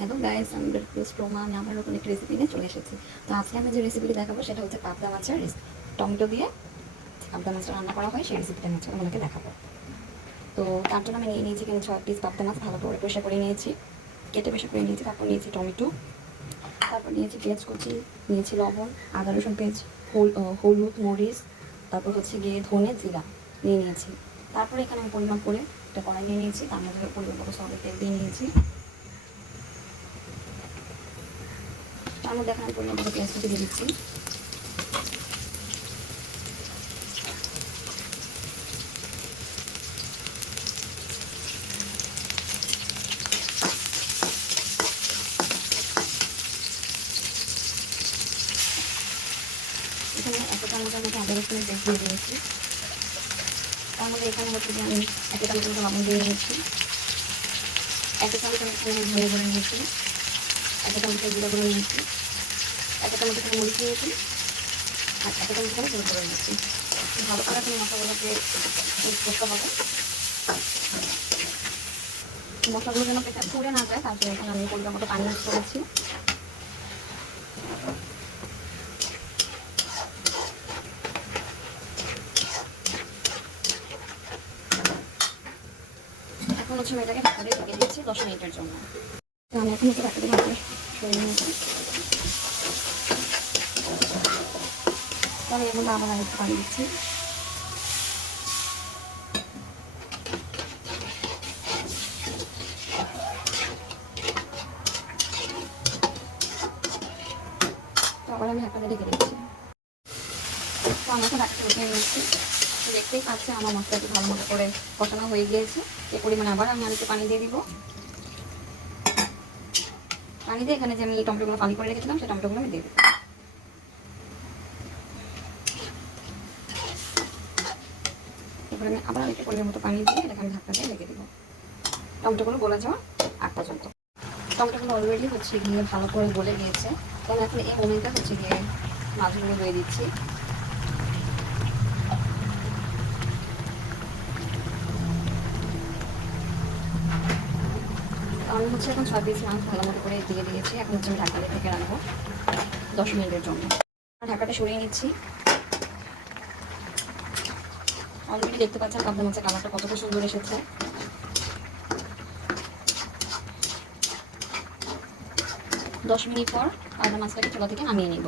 Hello guys, আমি breakfast Ruma. আমি আমার নতুন একটা রেসিপি নিয়ে চলে এসেছি। তো আজকে আমি যে রেসিপিটি দেখাবো সেটা হচ্ছে পাবদা মাছের টমেটো দিয়ে পাবদা মাছটা রান্না করা হয়, সেই রেসিপিটা আমি আজকে আপনাদেরকে দেখাবো। তো তার জন্য আমি নিয়ে নিয়েছি এখানে 6 পিস পাবদা মাছ, ভালো করে পরিষ্কার করে নিয়েছি, কেটে বেশি করে নিয়েছি। তারপর নিয়েছি টমেটো, তারপর নিয়েছি পেঁয়াজ কুচি, নিয়েছি লবণ, আদা রসুন পেঁয়াজ, হলুদ মরিচ, তারপর হচ্ছে গিয়ে ধনে জিরা নিয়ে নিয়েছি। তারপরে এখানে আমি পরিমাণ করে একটা কড়াই নিয়ে নিয়েছি, তার মধ্যে পরিমাণ মতো সয়াবিন তেল দিয়ে নিয়েছি। তার মধ্যে এখন আমি পরিমাণ মতো পেঁয়াজ কুচি দিয়ে দিচ্ছি। এখানে একটা চামচের মতো আদা রসুনের পেস্ট দিয়ে দিয়েছি। তার মধ্যে এখানে হচ্ছে যে আমি একটা চামচের মতো লবণ দিয়ে নিয়েছি, একটা চামচ আমি এখানে ধনে করে নিয়েছি, একটা চামচ জিরা করে নিয়েছি, একটা চামচ এখানে মরিচ নিয়েছি, আর একটা চামচ এখানে গুঁড়ো করে নিয়েছি। ভালো করে তুমি মশলাগুলোকে মিক্স করতে হবে। মশলাগুলো যেন পেটে পুড়ে না যায়, তারপরে এখানে আমি পরিমাণ মতো পানি মিক্স করেছি। এখন হচ্ছে আমি এটাকে ঢাকা দিয়ে ঢেকে দিয়েছি 10 মিনিটের জন্য। তো আমি এখন হচ্ছে ঢাকা দিয়ে ভালো করে সরিয়ে নিয়েছি। তো আমি এখন আবার একটু পানি দিচ্ছি। তো আবার আমি ঢাকা দিয়ে ঢেকে দিচ্ছি। তো আমি এখন ঢাকা উঠিয়ে নিচ্ছি। দেখতেই পাচ্ছি আমার মশলাটি ভালো মতো করে কষানো হয়ে গিয়েছে। এই পরিমাণে আবার আমি আরেকটু পানি দিয়ে দিব। পানি দিয়ে এখানে যে আমি টমেটোগুলো ফালি করে রেখেছিলাম সেই টমেটোগুলো আমি দিয়ে দেবো। এরপরে আমি আবার একটু পরিমাণ মতো পানি দিয়ে এটাকে আমি ঢাকা দিয়ে রেখে দেবো টমেটোগুলো গলে যাওয়া আগ পর্যন্ত। টমেটোগুলো অলরেডি হচ্ছে গিয়ে ভালো করে গলে গিয়েছে। তো আমি এখন এই মোমেন্টটা হচ্ছে গিয়ে মাছগুলো দিয়ে দিচ্ছি। আমি হচ্ছে এখন 6 পিস মাছ ভালো মতো করে দিয়ে দিয়েছি। এখন হচ্ছে আমি ঢাকা দিয়ে ঢেকে রাখবো 10 মিনিটের জন্য। ঢাকাটা সরিয়ে নিচ্ছি। অলরেডি দেখতে পাচ্ছেন পাবদা মাছের কালারটা কতটা সুন্দর এসেছে। 10 মিনিট পর পাবদা মাছটাকে চুলা থেকে নামিয়ে নিব।